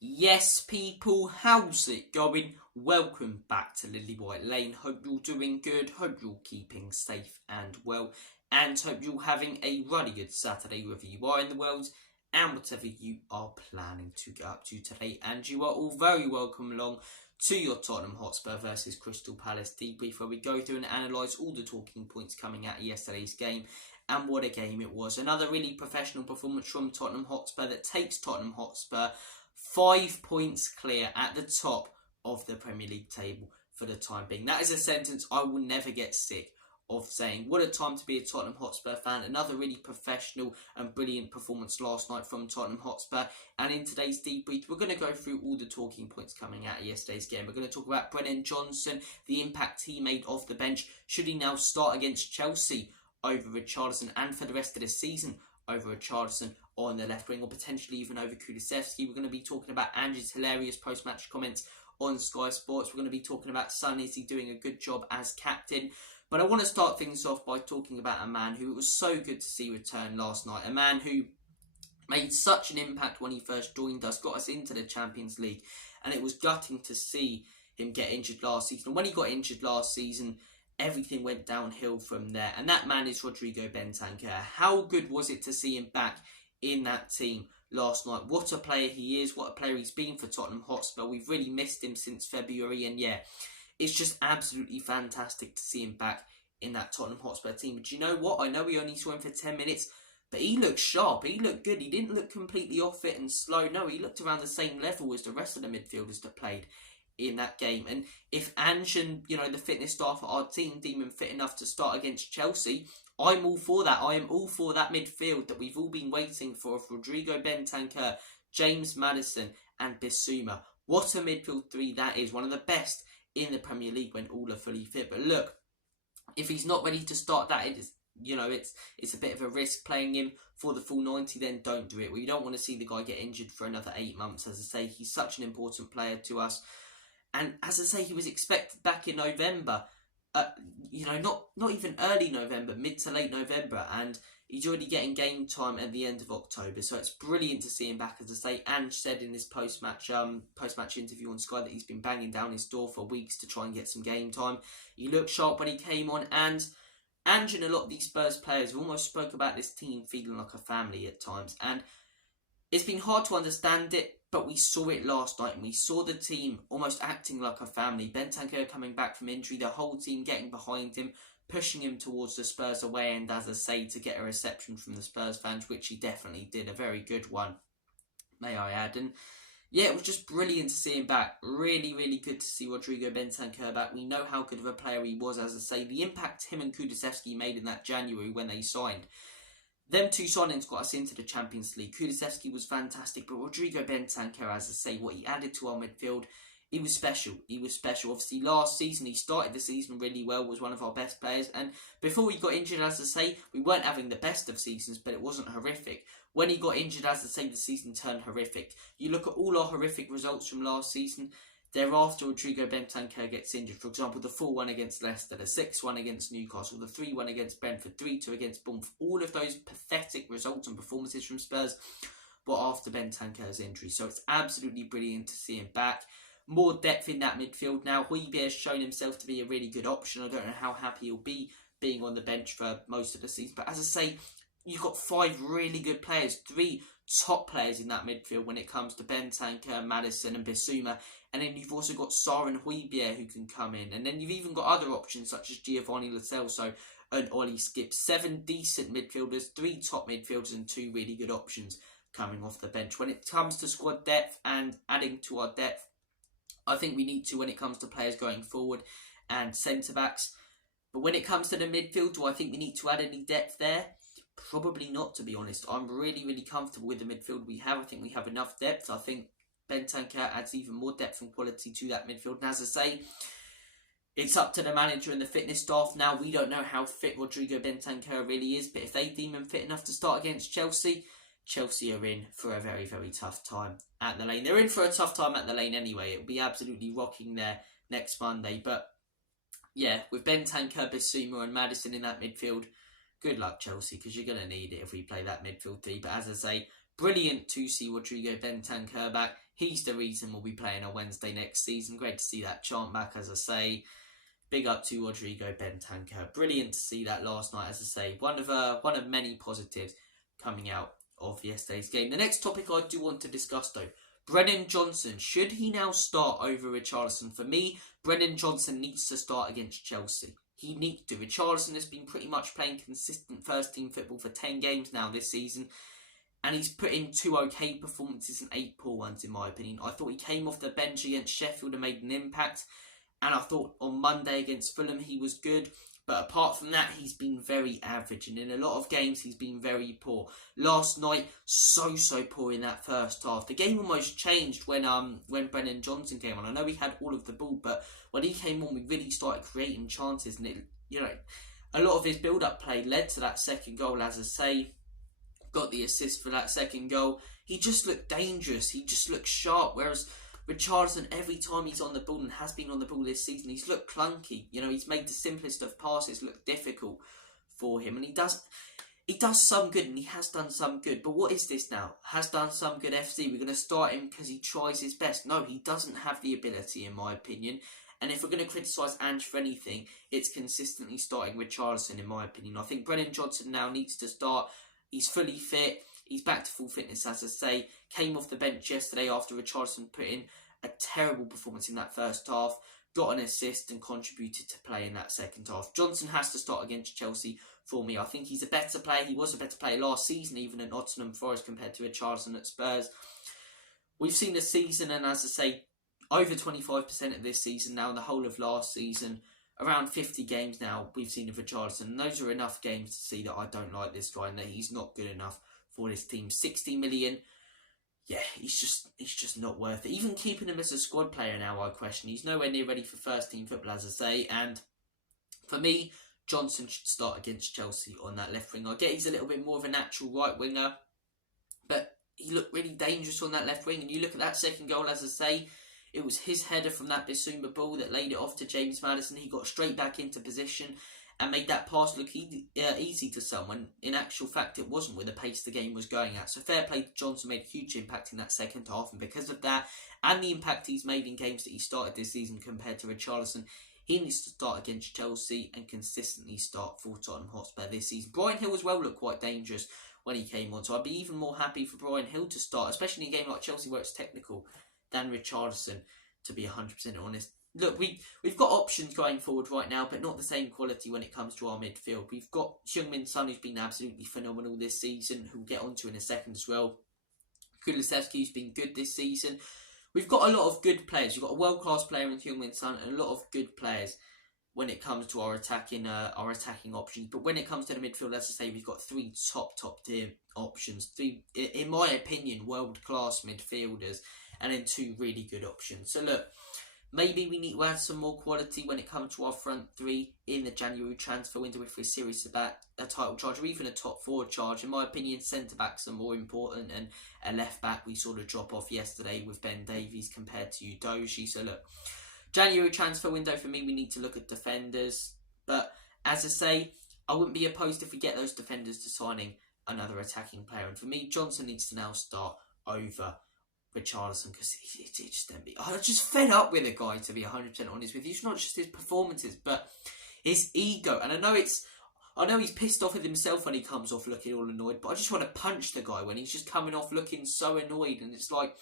Yes, people, how's it going? Welcome back to Lily White Lane. Hope you're doing good. Hope you're keeping safe and well. And hope you're having a really good Saturday, wherever you are in the world and whatever you are planning to get up to today. And you are all very welcome along to your Tottenham Hotspur versus Crystal Palace debrief, where we go through and analyse all the talking points coming out of yesterday's game. And what a game it was. Another really professional performance from Tottenham Hotspur that takes Tottenham Hotspur 5 points clear at the top of the Premier League table for the time being. That is a sentence I will never get sick of saying. What a time to be a Tottenham Hotspur fan. Another really professional and brilliant performance last night from Tottenham Hotspur. And in today's debrief, we're going to go through all the talking points coming out of yesterday's game. We're going to talk about Brennan Johnson, the impact he made off the bench. Should he now start against Chelsea over Richarlison, and for the rest of the season over Richarlison on the left wing, or potentially even over Kulusevski? We're going to be talking about Ange's hilarious post-match comments on Sky Sports. We're going to be talking about Son. Is he doing a good job as captain? But I want to start things off by talking about a man who it was so good to see return last night. A man who made such an impact when he first joined us, got us into the Champions League, and it was gutting to see him get injured last season. And when he got injured last season, everything went downhill from there. And that man is Rodrigo Bentacur. How good was it to see him back in that team last night? What a player he is, what a player he's been for Tottenham Hotspur. We've really missed him since February, and yeah, it's just absolutely fantastic to see him back in that Tottenham Hotspur team. But you know what? I know we only saw him for 10 minutes, but he looked sharp, he looked good. He didn't look completely off it and slow. No, he looked around the same level as the rest of the midfielders that played in that game. And if Ange and the fitness staff at our team deem him fit enough to start against Chelsea, I'm all for that. I am all for that midfield that we've all been waiting for Rodrigo Bentacur, James Maddison and Bissouma. What a midfield three that is. One of the best in the Premier League when all are fully fit. But look, if he's not ready to start that, it's a bit of a risk playing him for the full 90, then don't do it. We don't want to see the guy get injured for another 8 months. As I say, he's such an important player to us. And as I say, he was expected back in November. Not even early November, mid to late November, and he's already getting game time at the end of October. So it's brilliant to see him back. As I say, Ange said in his post-match interview on Sky that he's been banging down his door for weeks to try and get some game time. He looked sharp when he came on, and Ange and a lot of these Spurs players have almost spoke about this team feeling like a family at times, and it's been hard to understand it, but we saw it last night, and we saw the team almost acting like a family. Bentacur coming back from injury, the whole team getting behind him, pushing him towards the Spurs away end, as I say, to get a reception from the Spurs fans, which he definitely did. A very good one, may I add. And yeah, it was just brilliant to see him back. Really, really good to see Rodrigo Bentacur back. We know how good of a player he was, as I say. The impact him and Kulusevski made in that January when they signed. Them two signings got us into the Champions League. Kulusevski was fantastic, but Rodrigo Bentacur, as I say, what he added to our midfield, he was special. He was special. Obviously, last season, he started the season really well, was one of our best players. And before he got injured, as I say, we weren't having the best of seasons, but it wasn't horrific. When he got injured, as I say, the season turned horrific. You look at all our horrific results from last season. Thereafter, Rodrigo Bentacur gets injured. For example, the 4-1 against Leicester, the 6-1 against Newcastle, the 3-1 against Brentford, 3-2 against Bournemouth. All of those pathetic results and performances from Spurs were after Bentacur's injury. So it's absolutely brilliant to see him back. More depth in that midfield now. Højbjerg has shown himself to be a really good option. I don't know how happy he'll be being on the bench for most of the season. But as I say, you've got 5 really good players, 3 top players in that midfield when it comes to Bentacur, Maddison and Bissouma. And then you've also got Sarr and Højbjerg who can come in. And then you've even got other options such as Giovanni Lo Celso and Ollie Skip. 7 decent midfielders, 3 top midfielders and 2 really good options coming off the bench. When it comes to squad depth and adding to our depth, I think we need to when it comes to players going forward and centre-backs. But when it comes to the midfield, do I think we need to add any depth there? Probably not, to be honest. I'm really, really comfortable with the midfield we have. I think we have enough depth. I think Bentacur adds even more depth and quality to that midfield. And as I say, it's up to the manager and the fitness staff now. We don't know how fit Rodrigo Bentacur really is, but if they deem him fit enough to start against Chelsea, Chelsea are in for a very, very tough time at the Lane. They're in for a tough time at the Lane anyway. It'll be absolutely rocking there next Monday. But yeah, with Bentacur, Bissouma and Maddison in that midfield, good luck Chelsea, because you're going to need it if we play that midfield three. But as I say, Brilliant to see Rodrigo Bentacur back. He's the reason we'll be playing on Wednesday next season. Great to see that chant back, as I say. Big up to Rodrigo Bentacur. Brilliant to see that last night, as I say. One of many positives coming out of yesterday's game. The next topic I do want to discuss, though, Brennan Johnson. Should he now start over Richarlison? For me, Brennan Johnson needs to start against Chelsea. He needs to. Richarlison has been pretty much playing consistent first-team football for 10 games now this season. And he's put in 2 okay performances and 8 poor ones, in my opinion. I thought he came off the bench against Sheffield and made an impact. And I thought on Monday against Fulham he was good. But apart from that, he's been very average. And in a lot of games, he's been very poor. Last night, so poor in that first half. The game almost changed when Brennan Johnson came on. I know he had all of the ball, but when he came on, we really started creating chances. And a lot of his build-up play led to that second goal, as I say. Got the assist for that second goal. He just looked dangerous. He just looked sharp. Whereas Richarlison, every time he's on the ball and has been on the ball this season, he's looked clunky. He's made the simplest of passes look difficult for him. And he does some good, and he has done some good. But what is this now? Has done some good FC. We're going to start him because he tries his best. No, he doesn't have the ability, in my opinion. And if we're going to criticise Ange for anything, it's consistently starting Richarlison, in my opinion. I think Brennan Johnson now needs to start. He's fully fit. He's back to full fitness, as I say. Came off the bench yesterday after Richarlison put in a terrible performance in that first half. Got an assist and contributed to play in that second half. Johnson has to start against Chelsea for me. I think he's a better player. He was a better player last season, even at Nottingham Forest, compared to Richarlison at Spurs. We've seen the season, and as I say, over 25% of this season now, and the whole of last season. Around 50 games now we've seen of Richarlison. And those are enough games to see that I don't like this guy and that he's not good enough for this team. 60 million, yeah, he's just not worth it. Even keeping him as a squad player now, I question. He's nowhere near ready for first team football, as I say. And for me, Johnson should start against Chelsea on that left wing. I get he's a little bit more of a natural right winger, but he looked really dangerous on that left wing. And you look at that second goal, as I say, it was his header from that Bissouma ball that laid it off to James Maddison. He got straight back into position and made that pass look easy to someone. In actual fact, it wasn't, with the pace the game was going at. So fair play to Johnson, made a huge impact in that second half. And because of that, and the impact he's made in games that he started this season compared to Richarlison, he needs to start against Chelsea and consistently start for Tottenham Hotspur this season. Bryan Hill as well looked quite dangerous when he came on. So I'd be even more happy for Bryan Hill to start, especially in a game like Chelsea where it's technical, than Richarlison, to be 100% honest. Look, we've got options going forward right now, but not the same quality when it comes to our midfield. We've got Heung-min Son, who's been absolutely phenomenal this season, who we'll get onto in a second as well. Kulusevski's been good this season. We've got a lot of good players. We've got a world-class player in Heung-min Son and a lot of good players when it comes to our attacking options. But when it comes to the midfield, as I say, we've got 3 top tier options. 3, in my opinion, world-class midfielders, and then 2 really good options. So look, maybe we need to add some more quality when it comes to our front 3 in the January transfer window if we're serious about a title charge or even a top 4 charge. In my opinion, centre-backs are more important, and a left-back we sort of drop off yesterday with Ben Davies compared to Udogie. So look, January transfer window for me, we need to look at defenders. But as I say, I wouldn't be opposed if we get those defenders to signing another attacking player. And for me, Johnson needs to now start over Richarlison, because I'm just fed up with the guy, to be 100% honest with you. It's not just his performances, but his ego. And I know he's pissed off with himself when he comes off looking all annoyed, but I just want to punch the guy when he's just coming off looking so annoyed. And it's like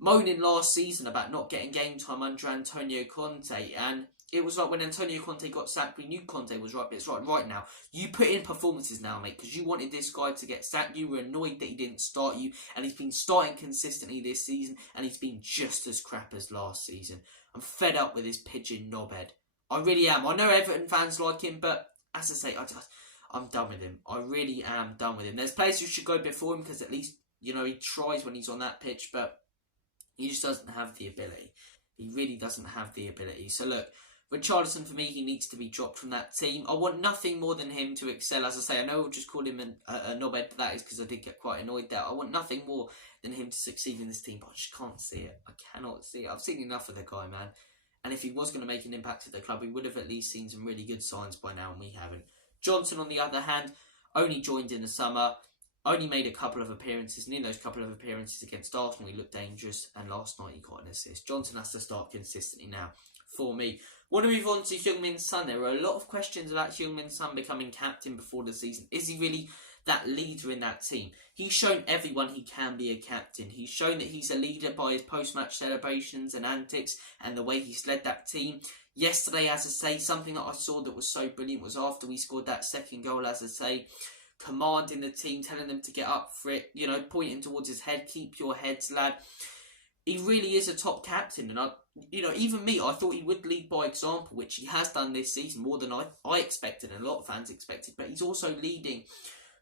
moaning last season about not getting game time under Antonio Conte, and it was like when Antonio Conte got sacked, we knew Conte was right, but it's right now. You put in performances now, mate, because you wanted this guy to get sacked. You were annoyed that he didn't start you, and he's been starting consistently this season, and he's been just as crap as last season. I'm fed up with this pigeon knobhead. I really am. I know Everton fans like him, but as I say, I'm done with him. I really am done with him. There's players who should go before him, because at least, he tries when he's on that pitch, but he just doesn't have the ability. He really doesn't have the ability. So look, Richarlison, for me, he needs to be dropped from that team. I want nothing more than him to excel. As I say, I know I'll just call him a knobhead, but that is because I did get quite annoyed there. I want nothing more than him to succeed in this team, but I just can't see it. I cannot see it. I've seen enough of the guy, man. And if he was going to make an impact at the club, we would have at least seen some really good signs by now, and we haven't. Johnson, on the other hand, only joined in the summer. only made a couple of appearances, and in those couple of appearances against Arsenal, he looked dangerous, and last night he got an assist. Johnson has to start consistently now for me. Want to move on to Heung-min Son. There were a lot of questions about Heung-min Son becoming captain before the season. Is he really that leader in that team? He's shown everyone he can be a captain. He's shown that he's a leader by his post-match celebrations and antics and the way he's led that team. Yesterday, as I say, something that I saw that was so brilliant was after we scored that second goal, as I say, commanding the team, telling them to get up for it, you know, pointing towards his head, keep your heads, lad. He really is a top captain, and even me, I thought he would lead by example, which he has done this season more than I expected and a lot of fans expected. But he's also leading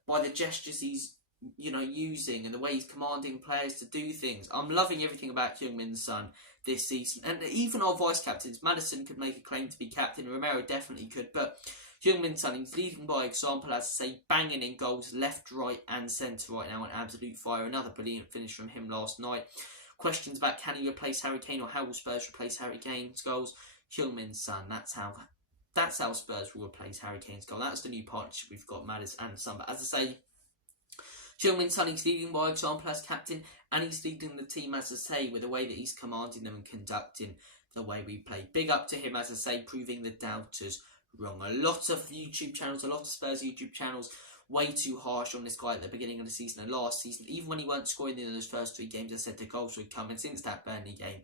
by the gestures he's, using and the way he's commanding players to do things. I'm loving everything about Heung-min Son this season, and even our vice captains. Maddison could make a claim to be captain. Romero definitely could, but Heung-min Son, he's leading by example, as I say, banging in goals left, right, and centre right now. An absolute fire. Another brilliant finish from him last night. Questions about can he replace Harry Kane or how will Spurs replace Harry Kane's goals? Heung-min Son, that's how Spurs will replace Harry Kane's goal. That's the new partnership we've got, Maddis and Son. But as I say, Heung-min Son, he's leading by example as captain, and he's leading the team, as I say, with the way that he's commanding them and conducting the way we play. Big up to him, as I say, proving the doubters wrong. A lot of YouTube channels, a lot of Spurs YouTube channels, way too harsh on this guy at the beginning of the season and last season. Even when he weren't scoring in those first 3 games, I said the goals would come. And since that Burnley game,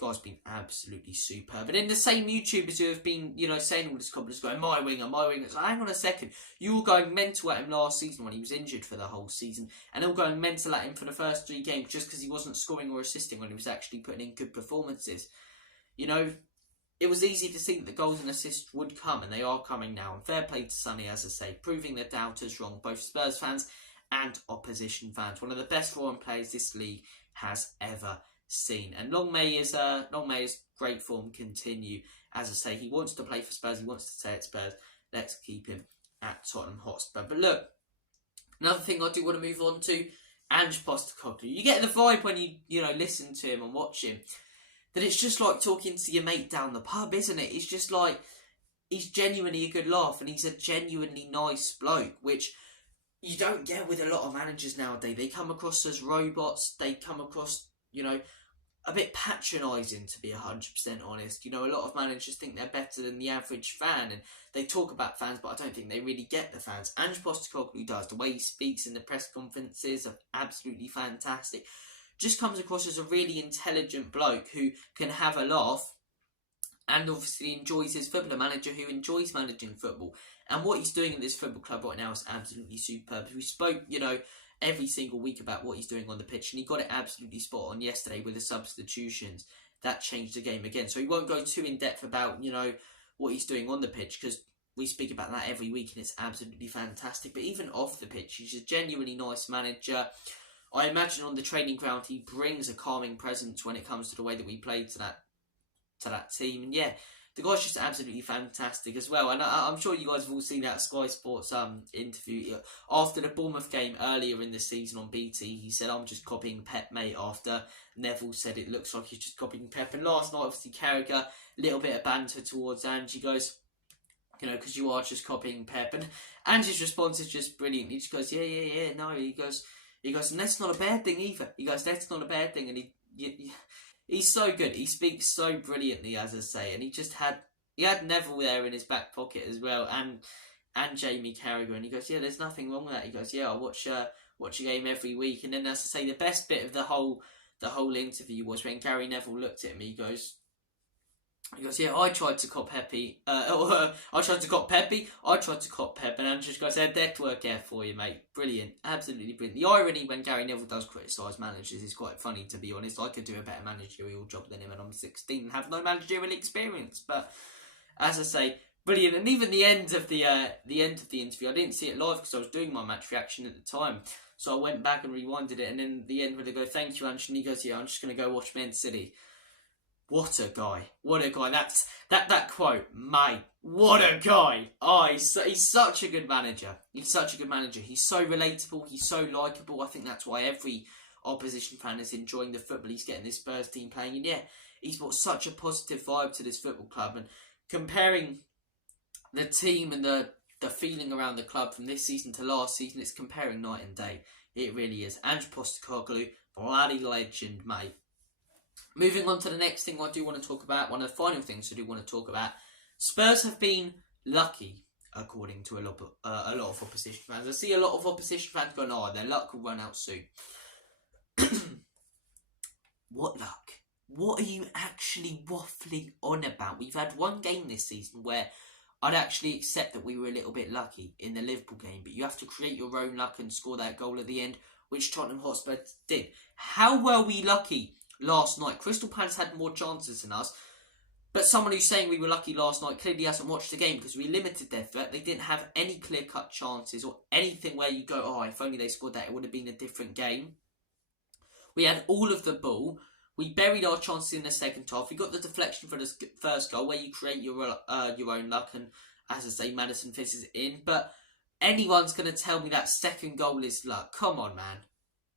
guy's been absolutely superb. And in the same YouTubers who have been, saying all this confidence, going, my winger. So hang on a second. You were going mental at him last season when he was injured for the whole season. And all going mental at him for the first 3 games just because he wasn't scoring or assisting when he was actually putting in good performances. It was easy to see that the goals and assists would come, and they are coming now. And fair play to Sonny, as I say, proving the doubters wrong, both Spurs fans and opposition fans. One of the best foreign players this league has ever seen. And long may his great form continue. As I say, he wants to play for Spurs. He wants to stay at Spurs. Let's keep him at Tottenham Hotspur. But look, another thing I do want to move on to, Ange Postecoglou. You get the vibe when you listen to him and watch him, that it's just like talking to your mate down the pub, isn't it? It's just like, he's genuinely a good laugh, and he's a genuinely nice bloke, which you don't get with a lot of managers nowadays. They come across as robots. They come across, a bit patronising, to be 100% honest. A lot of managers think they're better than the average fan, and they talk about fans, but I don't think they really get the fans. Ange Postecoglou does. The way he speaks in the press conferences are absolutely fantastic. Just comes across as a really intelligent bloke who can have a laugh and obviously enjoys his football, a manager who enjoys managing football. And what he's doing in this football club right now is absolutely superb. We spoke, every single week about what he's doing on the pitch, and he got it absolutely spot on yesterday with the substitutions. That changed the game again. So he won't go too in-depth about, what he's doing on the pitch, because we speak about that every week and it's absolutely fantastic. But even off the pitch, he's a genuinely nice manager. I imagine on the training ground he brings a calming presence when it comes to the way that we play to that team. And yeah, the guy's just absolutely fantastic as well. And I'm sure you guys have all seen that Sky Sports interview after the Bournemouth game earlier in the season on BT. He said, I'm just copying Pep, mate, after Neville said it looks like he's just copying Pep. And last night, obviously, Carragher, a little bit of banter towards Ange. He goes, because you are just copying Pep. And Ange's response is just brilliant. He just goes, yeah, no. He goes, and that's not a bad thing either. He goes, that's not a bad thing. And he's so good. He speaks so brilliantly, as I say. And he had Neville there in his back pocket as well, and Jamie Carragher. And he goes, yeah, there's nothing wrong with that. He goes, yeah, I watch a game every week. And then, as I say, the best bit of the whole interview was when Gary Neville looked at me. He goes, yeah, I tried to cop Pepe. I tried to cop Pepe. I tried to cop Pep. And Andrew just goes, that work out for you, mate. Brilliant. Absolutely brilliant. The irony when Gary Neville does criticise managers is quite funny, to be honest. I could do a better managerial job than him, and I'm 16 and have no managerial experience. But as I say, brilliant. And even the end of the interview, I didn't see it live because I was doing my match reaction at the time. So I went back and rewinded it. And then the end where they go, thank you, Andrew. And he goes, yeah, I'm just going to go watch Man City. What a guy. What a guy. That quote, mate. What a guy. Oh, he's such a good manager. He's such a good manager. He's so relatable. He's so likeable. I think that's why every opposition fan is enjoying the football he's getting this Spurs team playing. And yeah, he's brought such a positive vibe to this football club. And comparing the team and the the feeling around the club from this season to last season, it's comparing night and day. It really is. Ange Postecoglou, bloody legend, mate. Moving on to the next thing I do want to talk about, one of the final things I do want to talk about. Spurs have been lucky, according to a lot of opposition fans. I see a lot of opposition fans going, oh, their luck will run out soon. What luck? What are you actually waffling on about? We've had one game this season where I'd actually accept that we were a little bit lucky in the Liverpool game, but you have to create your own luck and score that goal at the end, which Tottenham Hotspur did. How were we lucky last night? Crystal Palace had more chances than us, but someone who's saying we were lucky last night clearly hasn't watched the game, because we limited their threat. They didn't have any clear-cut chances or anything where you go, oh, if only they scored that, it would have been a different game. We had all of the ball. We buried our chances in the second half. We got the deflection for the first goal, where you create your own luck, and as I say, Maddison fizzes it in. But anyone's going to tell me that second goal is luck? Come on, man.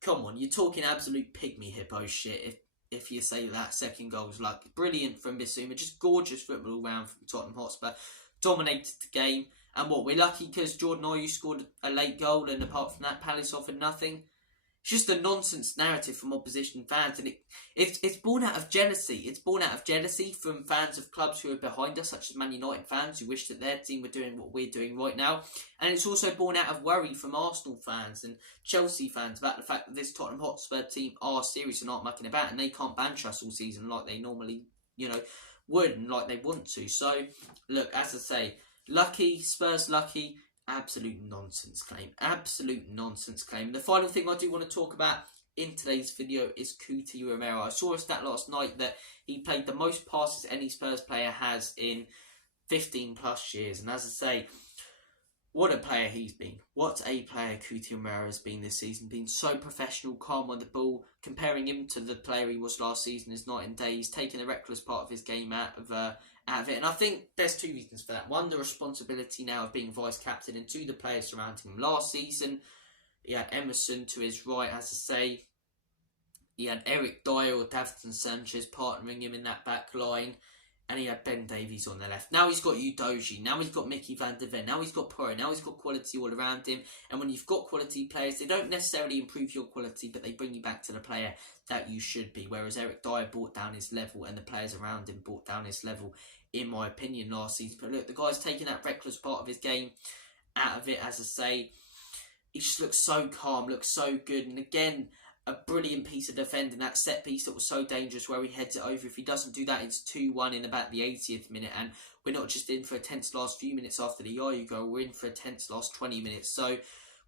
Come on. You're talking absolute pygmy hippo shit if you say that second goal was luck. Brilliant from Bissouma. Just gorgeous football all round from Tottenham Hotspur. Dominated the game. And what, we're lucky because Jordan Ayew scored a late goal, and apart from that, Palace offered nothing? It's just a nonsense narrative from opposition fans, and it's born out of jealousy. It's born out of jealousy from fans of clubs who are behind us, such as Man United fans who wish that their team were doing what we're doing right now. And it's also born out of worry from Arsenal fans and Chelsea fans about the fact that this Tottenham Hotspur team are serious and aren't mucking about, and they can't banter us all season like they normally, would and like they want to. So, look, as I say, lucky, Spurs lucky. Absolute nonsense claim. Absolute nonsense claim. The final thing I do want to talk about in today's video is Cuti Romero. I saw a stat last night that he played the most passes any Spurs player has in 15 plus years. And as I say, what a player he's been. What a player Cuti Romero has been this season. Been so professional, calm on the ball. Comparing him to the player he was last season is night and day. He's taken the reckless part of his game out of it. And I think there's two reasons for that. One, the responsibility now of being vice-captain, and two, the players surrounding him. Last season, he had Emerson to his right, as I say. He had Eric Dyer or Davinson Sanchez partnering him in that back line. And he had Ben Davies on the left. Now he's got Udogie. Now he's got Mickey van der Ven. Now he's got Porro. Now he's got quality all around him. And when you've got quality players, they don't necessarily improve your quality, but they bring you back to the player that you should be. Whereas Eric Dyer brought down his level, and the players around him brought down his level, in my opinion, last season. But look, the guy's taking that reckless part of his game out of it, as I say. He just looks so calm, looks so good. And again, a brilliant piece of defending, that set piece that was so dangerous where he heads it over. If he doesn't do that, it's 2-1 in about the 80th minute. And we're not just in for a tense last few minutes after the Ayew goal. We're in for a tense last 20 minutes. So,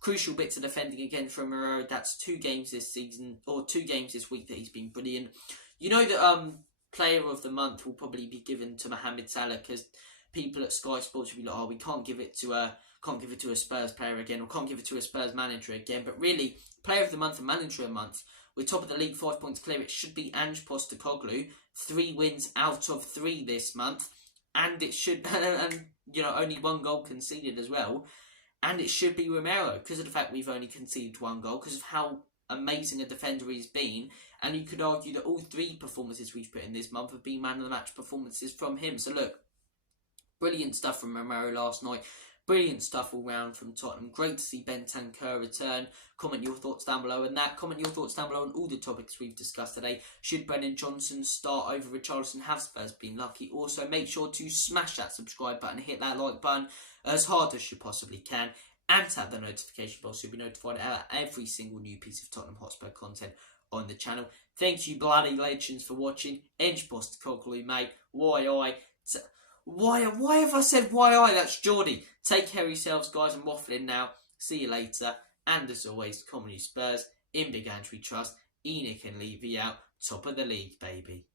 crucial bits of defending again from Romero. That's 2 games this season, or 2 games this week that he's been brilliant. You know that Player of the Month will probably be given to Mohamed Salah, because people at Sky Sports will be like, oh, we can't give it to a Spurs player again, or can't give it to a Spurs manager again. But really, Player of the Month and Manager of the Month, we're top of the league, 5 points clear. It should be Ange Postecoglou, 3 wins out of 3 this month, and it should, and only 1 goal conceded as well. And it should be Romero, because of the fact we've only conceded 1 goal, because of how amazing a defender he's been. And you could argue that all 3 performances we've put in this month have been man of the match performances from him. So look, brilliant stuff from Romero last night. Brilliant stuff all round from Tottenham. Great to see Bentacur return. Comment your thoughts down below on that. Comment your thoughts down below on all the topics we've discussed today. Should Brennan Johnson start over Richarlison? Have Spurs been lucky? Also, make sure to smash that subscribe button, hit that like button as hard as you possibly can, and tap the notification bell so you'll be notified about every single new piece of Tottenham Hotspur content on the channel. Thank you, bloody legends, for watching. Ange Postecoglou, mate. Why have I said why? That's Geordie. Take care of yourselves, guys. I'm waffling now. See you later. And as always, Comedy Spurs, in Big Ange we trust. Enoch and Levy out. Top of the league, baby.